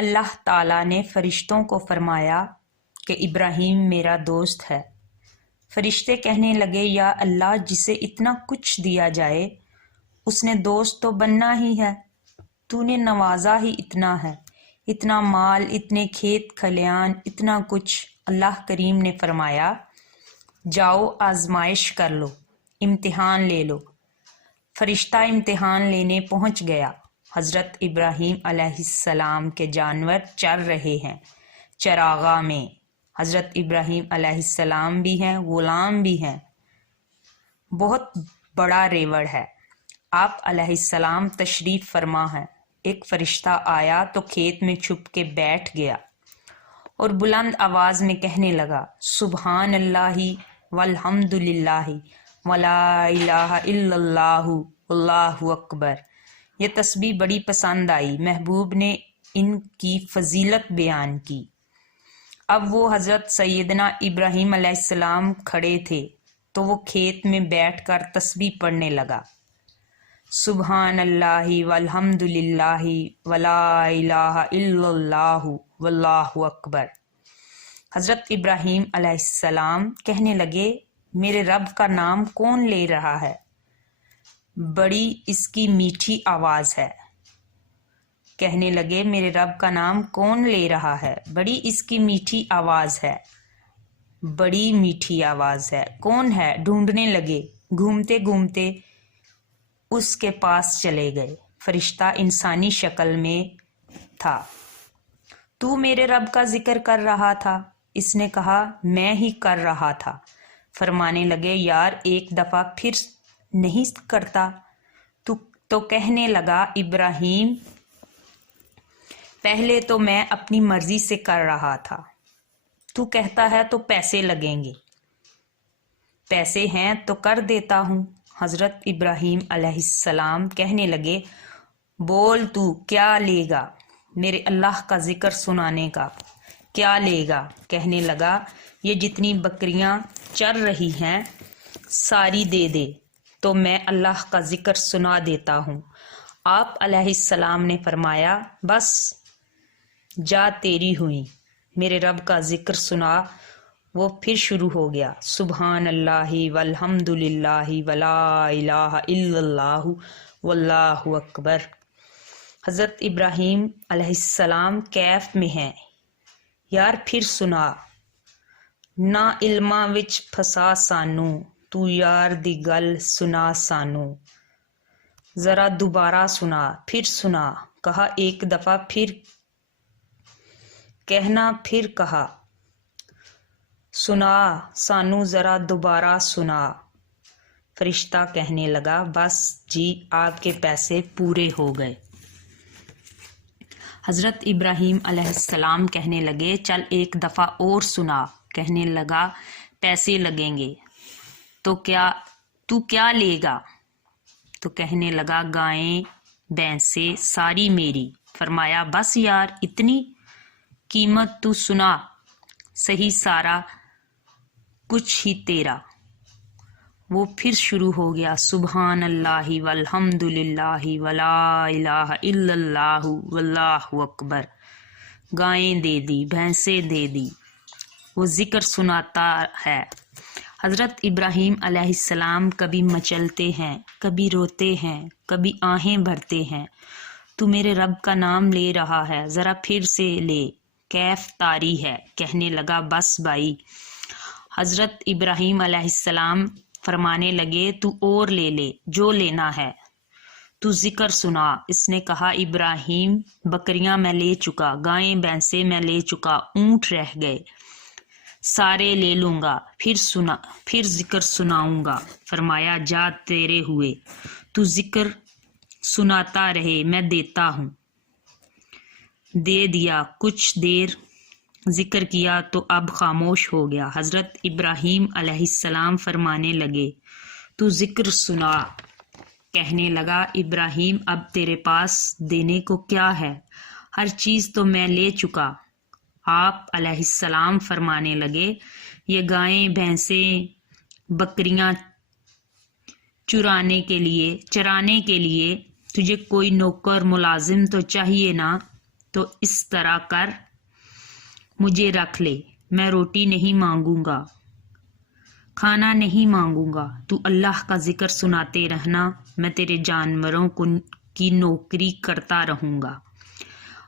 اللہ تعالیٰ نے فرشتوں کو فرمایا کہ ابراہیم میرا دوست ہے۔ فرشتے کہنے لگے یا اللہ، جسے اتنا کچھ دیا جائے اس نے دوست تو بننا ہی ہے، تو نے نوازا ہی اتنا ہے، اتنا مال، اتنے کھیت کھلیان، اتنا کچھ۔ اللہ کریم نے فرمایا جاؤ آزمائش کر لو، امتحان لے لو۔ فرشتہ امتحان لینے پہنچ گیا۔ حضرت ابراہیم علیہ السلام کے جانور چر رہے ہیں چراغاہ میں۔ حضرت ابراہیم علیہ السلام بھی ہیں، غلام بھی ہیں، بہت بڑا ریوڑ ہے۔ آپ علیہ السلام تشریف فرما ہے۔ ایک فرشتہ آیا تو کھیت میں چھپ کے بیٹھ گیا اور بلند آواز میں کہنے لگا سبحان اللہ والحمد للہ ولا الہ الا اللہ واللہ اکبر۔ یہ تسبیح بڑی پسند آئی، محبوب نے ان کی فضیلت بیان کی۔ اب وہ حضرت سیدنا ابراہیم علیہ السلام کھڑے تھے تو وہ کھیت میں بیٹھ کر تسبیح پڑھنے لگا، سبحان اللہ والحمد للہ ولا الہ الا اللہ واللہ اکبر۔ حضرت ابراہیم علیہ السلام کہنے لگے میرے رب کا نام کون لے رہا ہے، بڑی اس کی میٹھی آواز ہے۔ کہنے لگے میرے رب کا نام کون لے رہا ہے، بڑی اس کی میٹھی آواز ہے، بڑی میٹھی آواز ہے، کون ہے؟ ڈھونڈنے لگے، گھومتے گھومتے اس کے پاس چلے گئے۔ فرشتہ انسانی شکل میں تھا۔ تو میرے رب کا ذکر کر رہا تھا؟ اس نے کہا میں ہی کر رہا تھا۔ فرمانے لگے یار ایک دفعہ پھر نہیں کرتا؟ تو کہنے لگا ابراہیم پہلے تو میں اپنی مرضی سے کر رہا تھا، تو کہتا ہے تو پیسے لگیں گے، پیسے ہیں تو کر دیتا ہوں۔ حضرت ابراہیم علیہ السلام کہنے لگے بول تو کیا لے گا، میرے اللہ کا ذکر سنانے کا کیا لے گا؟ کہنے لگا یہ جتنی بکریاں چر رہی ہیں ساری دے دے تو میں اللہ کا ذکر سنا دیتا ہوں۔ آپ علیہ السلام نے فرمایا بس جا تیری ہوئی، میرے رب کا ذکر سنا۔ وہ پھر شروع ہو گیا سبحان اللہ والحمد للہ ولا الہ الا اللہ واللہ اکبر۔ حضرت ابراہیم علیہ السلام کیف میں ہیں، یار پھر سنا، نا علما وچ پھسا سانو، تو یار دی گل سنا سانو، ذرا دوبارہ سنا، پھر سنا، کہا ایک دفعہ پھر کہنا، پھر کہا سنا سانو ذرا دوبارہ سنا۔ فرشتہ کہنے لگا بس جی آپ کے پیسے پورے ہو گئے۔ حضرت ابراہیم علیہ السلام کہنے لگے چل ایک دفعہ اور سنا۔ کہنے لگا پیسے لگیں گے تو کیا لے گا؟ تو کہنے لگا گائیں بھینسیں ساری میری۔ فرمایا بس یار اتنی قیمت، تو سنا صحیح سارا کچھ ہی تیرا۔ وہ پھر شروع ہو گیا سبحان اللہ والحمد للہ ولا الہ الا اللہ واللہ اکبر۔ گائیں دے دی، بھینسیں دے دی، وہ ذکر سناتا ہے۔ حضرت ابراہیم علیہ السلام کبھی مچلتے ہیں، کبھی روتے ہیں، کبھی آہیں بھرتے ہیں۔ تو میرے رب کا نام لے رہا ہے، ذرا پھر سے لے، کیف طاری ہے۔ کہنے لگا بس بھائی۔ حضرت ابراہیم علیہ السلام فرمانے لگے تو اور لے لے جو لینا ہے، تو ذکر سنا۔ اس نے کہا ابراہیم بکریاں میں لے چکا، گائیں بھینسیں میں لے چکا، اونٹ رہ گئے، سارے لے لوں گا، پھر ذکر سناؤں گا۔ فرمایا جا تیرے ہوئے، تو ذکر سناتا رہے میں دیتا ہوں۔ دے دیا، کچھ دیر ذکر کیا تو اب خاموش ہو گیا۔ حضرت ابراہیم علیہ السلام فرمانے لگے تو ذکر سنا۔ کہنے لگا ابراہیم اب تیرے پاس دینے کو کیا ہے، ہر چیز تو میں لے چکا۔ آپ علیہ السلام فرمانے لگے یہ گائیں بھینسیں بکریاں چرانے کے لیے تجھے کوئی نوکر ملازم تو چاہیے نا، تو اس طرح کر مجھے رکھ لے، میں روٹی نہیں مانگوں گا، کھانا نہیں مانگوں گا، تو اللہ کا ذکر سناتے رہنا، میں تیرے جانوروں کی نوکری کرتا رہوں گا۔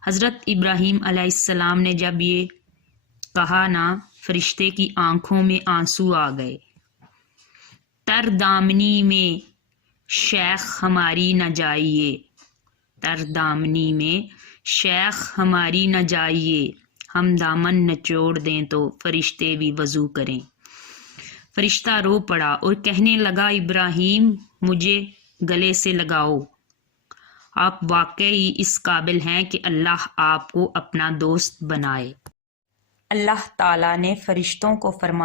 حضرت ابراہیم علیہ السلام نے جب یہ کہا نا، فرشتے کی آنکھوں میں آنسو آ گئے۔ تر دامنی میں شیخ ہماری نہ جائیے، تر دامنی میں شیخ ہماری نہ جائیے، ہم دامن نچوڑ دیں تو فرشتے بھی وضو کریں۔ فرشتہ رو پڑا اور کہنے لگا، ابراہیم مجھے گلے سے لگاؤ، آپ واقعی اس قابل ہیں کہ اللہ آپ کو اپنا دوست بنائے۔ اللہ تعالیٰ نے فرشتوں کو فرمایا